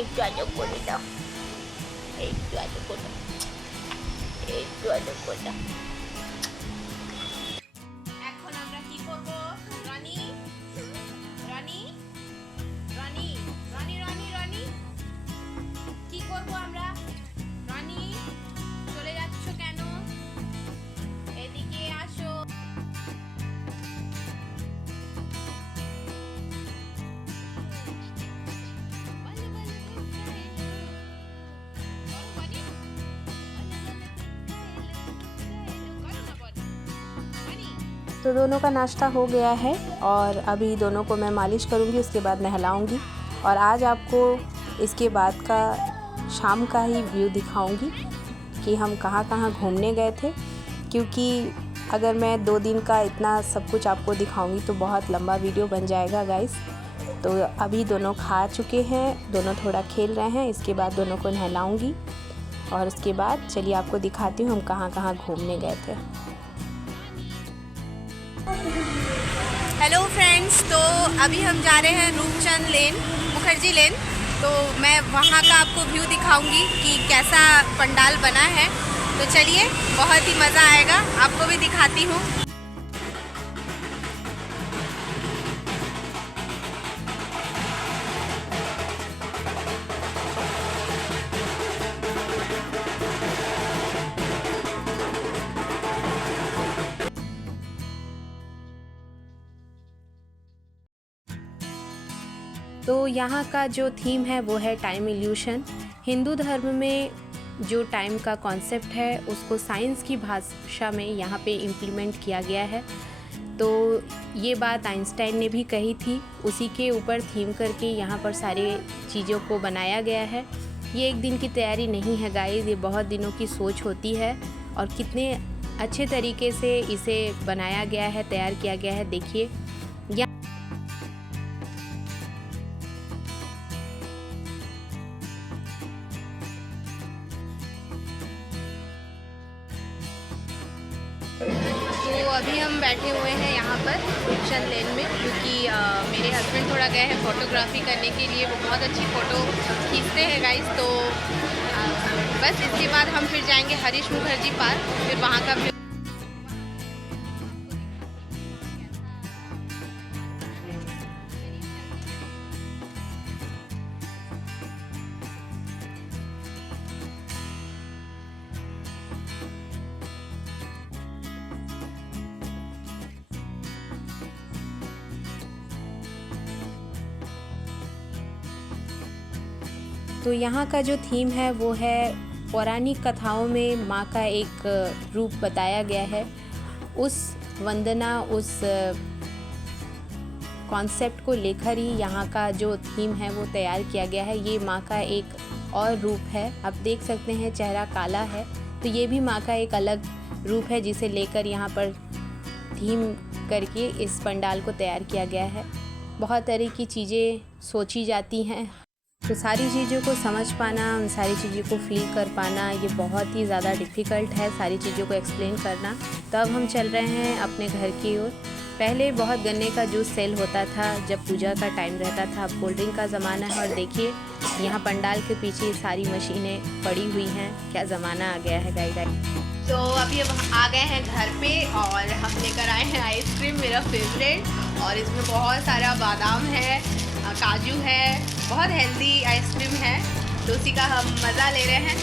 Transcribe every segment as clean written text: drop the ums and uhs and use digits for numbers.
একটু আজও করে দাও, একটু আজও করে দাও, একটু আজও করে দাও। এখন আমরা কি করব? রানী রানী রানী রানী রানী রানী কি করব আমরা? রানী চলে যাচ্ছ কেন? এদিকে আসো। तो दोनों का नाश्ता हो गया है और अभी दोनों को मैं मालिश करूँगी, उसके बाद नहलाऊँगी। और आज आपको इसके बाद का शाम का ही व्यू दिखाऊँगी कि हम कहाँ कहाँ घूमने गए थे, क्योंकि अगर मैं 2 दिन का इतना सब कुछ आपको दिखाऊँगी तो बहुत लंबा वीडियो बन जाएगा गाइस। तो अभी दोनों खा चुके हैं, दोनों थोड़ा खेल रहे हैं, इसके बाद दोनों को नहलाऊँगी और उसके बाद चलिए आपको दिखाती हूँ हम कहाँ कहाँ घूमने गए थे। हेलो फ्रेंड्स, तो अभी हम जा रहे हैं रूपचंद लेन, मुखर्जी लेन। तो मैं वहाँ का आपको व्यू दिखाऊंगी कि कैसा पंडाल बना है। तो चलिए, बहुत ही मज़ा आएगा, आपको भी दिखाती हूँ। तो यहाँ का जो थीम है वो है टाइम इल्यूशन। हिंदू धर्म में जो टाइम का कॉन्सेप्ट है उसको साइंस की भाषा में यहाँ पे इम्प्लीमेंट किया गया है। तो ये बात आइंस्टाइन ने भी कही थी, उसी के ऊपर थीम करके यहाँ पर सारे चीज़ों को बनाया गया है। ये एक दिन की तैयारी नहीं है गाइस, ये बहुत दिनों की सोच होती है और कितने अच्छे तरीके से इसे बनाया गया है, तैयार किया गया है। देखिए तो अभी हम बैठे हुए हैं यहाँ पर रूपचंद लेन में, क्योंकि मेरे हस्बैंड थोड़ा गए हैं फ़ोटोग्राफी करने के लिए। वो बहुत अच्छी फ़ोटो खींचते हैं गाइस। तो बस इसके बाद हम फिर जाएंगे हरीश मुखर्जी पार्क, फिर वहाँ का व्यू। तो यहाँ का जो थीम है वो है पौराणिक कथाओं में माँ का एक रूप बताया गया है। उस वंदना, उस कॉन्सेप्ट को लेकर ही यहाँ का जो थीम है वो तैयार किया गया है। ये माँ का एक और रूप है, आप देख सकते हैं चेहरा काला है, तो ये भी माँ का एक अलग रूप है जिसे लेकर यहाँ पर थीम करके इस पंडाल को तैयार किया गया है। बहुत तरह की चीज़ें सोची जाती हैं, तो सारी चीज़ों को समझ पाना, उन सारी चीज़ों को फील कर पाना ये बहुत ही ज़्यादा डिफ़िकल्ट है, सारी चीज़ों को एक्सप्लेन करना। तो अब हम चल रहे हैं अपने घर की ओर। पहले बहुत गन्ने का जूस सेल होता था जब पूजा का टाइम रहता था, अब कोल्ड ड्रिंक का ज़माना है। और देखिए यहाँ पंडाल के पीछे सारी मशीनें पड़ी हुई हैं, क्या ज़माना आ गया है गाइस। तो अभी हम आ गए हैं घर पे और हम लेकर आए हैं आइसक्रीम, मेरा फेवरेट। और इसमें बहुत सारा बादाम है, काजू है, बहुत हेल्दी आइसक्रीम है, तो उसी का हम मज़ा ले रहे हैं।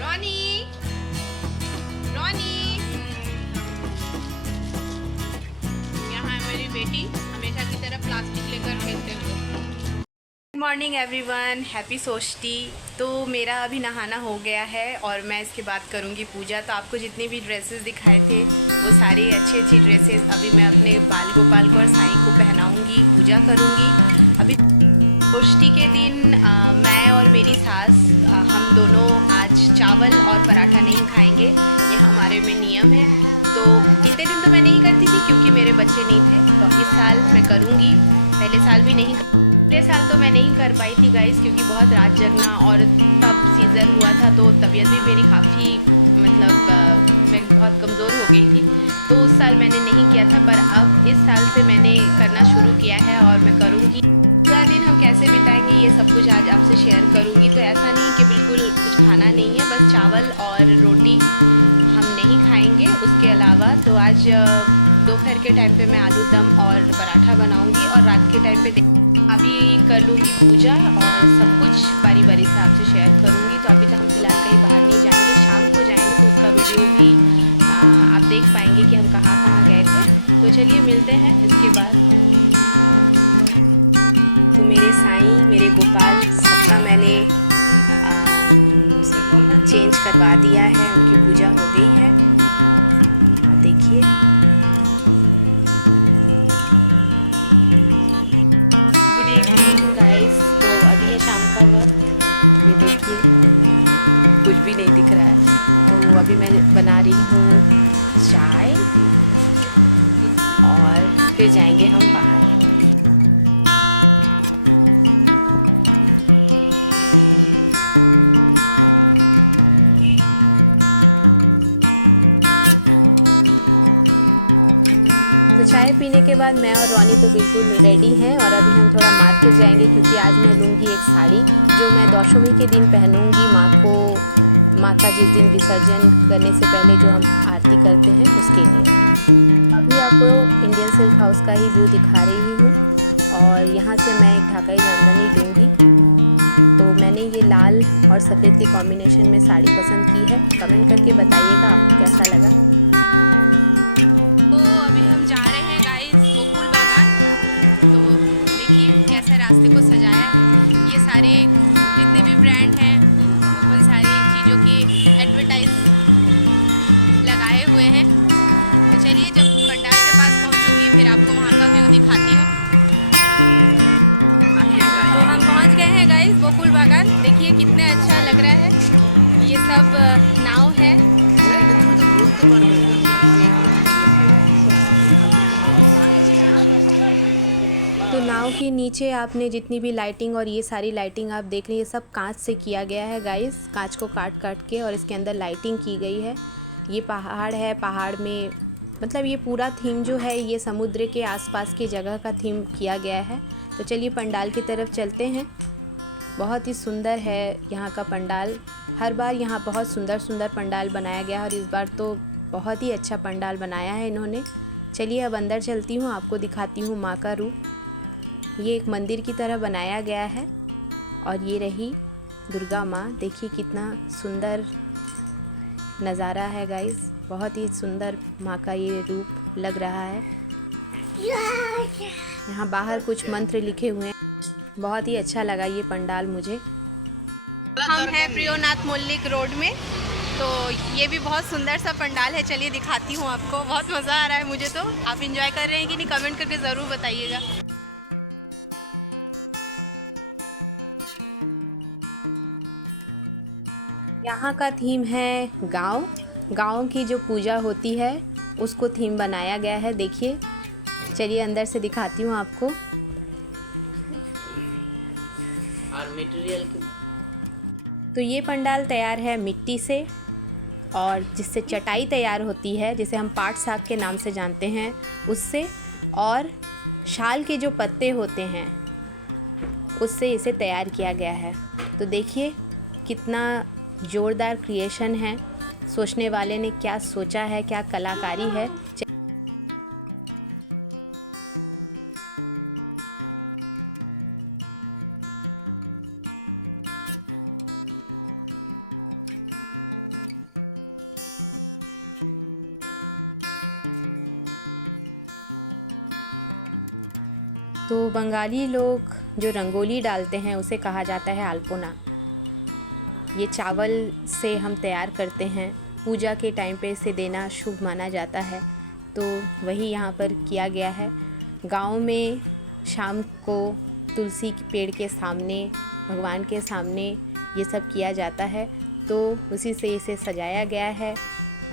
रोनी रोनी, यहाँ मेरी बेटी हमेशा की तरह प्लास्टिक लेकर खेलते हुए। Good morning everyone, happy Shashthi. तो मेरा अभी नहाना हो गया है और मैं इसके बाद करूँगी पूजा। तो आपको जितनी भी ड्रेसेस दिखाए थे वो सारी अच्छी अच्छी ड्रेसेस अभी मैं अपने बाल गोपाल को और साई को पहनाऊँगी, पूजा करूँगी। अभी सोष्टी के दिन मैं और मेरी सास हम दोनों आज चावल और पराठा नहीं खाएंगे, ये हमारे में नियम है। तो कितने दिन तो मैं नहीं करती थी क्योंकि मेरे बच्चे नहीं थे, तो इस साल मैं करूँगी। पहले साल भी नहीं, पिछले साल तो मैं नहीं कर पाई थी गाइस, क्योंकि बहुत रात जगना और सीजन हुआ था, तो तबीयत भी मेरी काफ़ी मैं बहुत कमज़ोर हो गई थी, तो उस साल मैंने नहीं किया आपने जितनी भी लाइटिंग और ये सारी लाइटिंग आप देख रही है सब कांच से किया गया है गाइस, कांच को काट काट के और इसके अंदर लाइटिंग की गई है। ये पहाड़ है, पहाड़ में मतलब ये पूरा थीम जो है ये समुद्र के आसपास की जगह का थीम किया गया है। तो चलिए पंडाल की तरफ चलते हैं। बहुत ही सुंदर है यहाँ का पंडाल। हर बार यहाँ बहुत सुंदर सुंदर पंडाल बनाया गया है और इस बार तो बहुत ही अच्छा पंडाल बनाया है इन्होंने। चलिए अब अंदर चलती हूँ, आपको दिखाती हूँ माँ का रूप। ये एक मंदिर की तरह बनाया गया है और ये रही दुर्गा माँ। देखिए कितना सुंदर नज़ारा है गाइस, बहुत ही सुंदर माँ का ये रूप लग रहा है। यहाँ बाहर कुछ मंत्र लिखे हुए हैं, बहुत ही अच्छा लगा ये पंडाल मुझे। हम हैं प्रियोनाथ मल्लिक रोड में, तो ये भी बहुत सुंदर सा पंडाल है। चलिए दिखाती हूँ आपको, बहुत मज़ा आ रहा है मुझे। तो आप एंजॉय कर रहे हैं कि नहीं, कमेंट करके ज़रूर बताइएगा। यहाँ का थीम है गांव की जो पूजा होती है उसको थीम बनाया गया है। देखिए, चलिए अंदर से दिखाती हूँ आपको। तो ये पंडाल तैयार है मिट्टी से और जिससे चटाई तैयार होती है, जिसे हम पाट साग के नाम से जानते हैं, उससे, और शाल के जो पत्ते होते हैं उससे इसे तैयार किया गया है। तो देखिए कितना जोरदार क्रिएशन है, सोचने वाले ने क्या सोचा है, क्या कलाकारी है। तो बंगाली लोग जो रंगोली डालते हैं उसे कहा जाता है अल्पोना। ये चावल से हम तैयार करते हैं, पूजा के टाइम पे इसे देना शुभ माना जाता है। तो वही यहाँ पर किया गया है। गांव में शाम को तुलसी के पेड़ के सामने, भगवान के सामने ये सब किया जाता है, तो उसी से इसे सजाया गया है।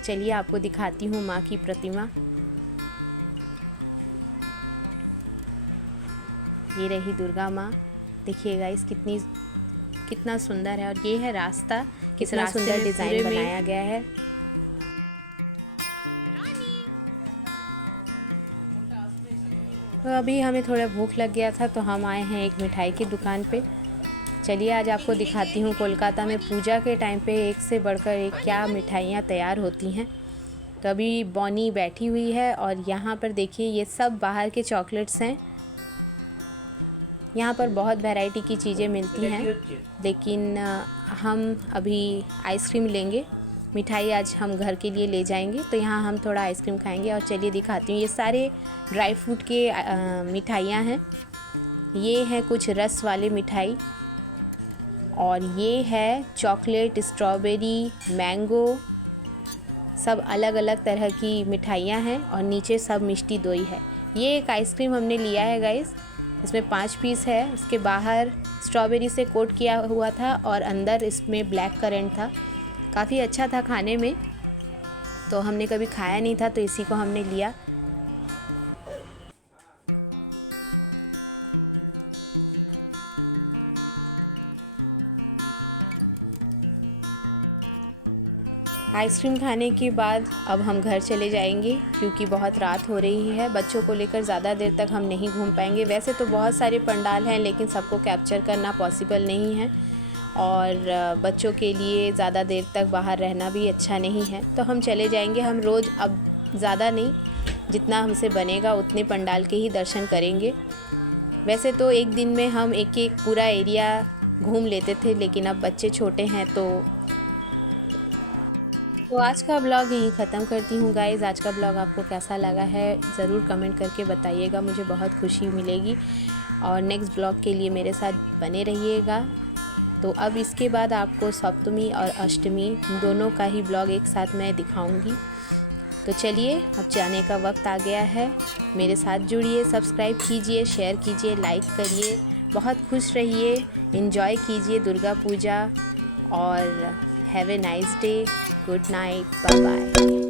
चलिए आपको दिखाती हूँ माँ की प्रतिमा। ये रही दुर्गा माँ। देखिएगा इस कितना सुंदर है। और ये है रास्ता, कितना सुंदर डिजाइन बनाया गया है। तो अभी हमें थोड़ा भूख लग गया था तो हम आए हैं एक मिठाई की दुकान पे। चलिए आज आपको दिखाती हूँ कोलकाता में पूजा के टाइम पे एक से बढ़कर एक क्या मिठाइयाँ तैयार होती हैं। तो अभी बॉनी बैठी हुई है और यहाँ पर देखिए ये सब बाहर के चॉकलेट्स हैं। यहाँ पर बहुत वैरायटी की चीज़ें मिलती हैं, लेकिन हम अभी आइसक्रीम लेंगे। मिठाई आज हम घर के लिए ले जाएंगे, तो यहाँ हम थोड़ा आइसक्रीम खाएंगे। और चलिए दिखाती हूँ, ये सारे ड्राई फ्रूट के मिठाइयाँ हैं। ये है कुछ रस वाली मिठाई और ये है चॉकलेट, स्ट्रॉबेरी, मैंगो, सब अलग अलग तरह की मिठाइयाँ हैं। और नीचे सब मिष्टी दोई है। ये एक आइसक्रीम हमने लिया है गाइस, इसमें 5 पीस है। इसके बाहर स्ट्रॉबेरी से कोट किया हुआ था और अंदर इसमें ब्लैक करेंट था। काफ़ी अच्छा था खाने में, तो हमने कभी खाया नहीं था तो इसी को हमने लिया। आइसक्रीम खाने के बाद अब हम घर चले जाएंगे क्योंकि बहुत रात हो रही है। बच्चों को लेकर ज़्यादा देर तक हम नहीं घूम पाएंगे। वैसे तो बहुत सारे पंडाल हैं लेकिन सबको कैप्चर करना पॉसिबल नहीं है और बच्चों के लिए ज़्यादा देर तक बाहर रहना भी अच्छा नहीं है। तो हम चले जाएंगे। हम रोज़ अब ज़्यादा नहीं, जितना हमसे बनेगा उतने पंडाल के ही दर्शन करेंगे। वैसे तो एक दिन में हम एक पूरा एरिया घूम लेते थे, लेकिन अब बच्चे छोटे हैं तो आज का ब्लॉग यहीं ख़त्म करती हूँ गाइज़। आज का ब्लॉग आपको कैसा लगा है ज़रूर कमेंट करके बताइएगा, मुझे बहुत खुशी मिलेगी। और नेक्स्ट ब्लॉग के लिए मेरे साथ बने रहिएगा। तो अब इसके बाद आपको सप्तमी और अष्टमी दोनों का ही ब्लॉग एक साथ मैं दिखाऊंगी। तो चलिए अब जाने का वक्त आ गया है। मेरे साथ जुड़िए, सब्सक्राइब कीजिए, शेयर कीजिए, लाइक करिए। बहुत खुश रहिए, एंजॉय कीजिए दुर्गा पूजा और have a nice day. Good night, bye bye.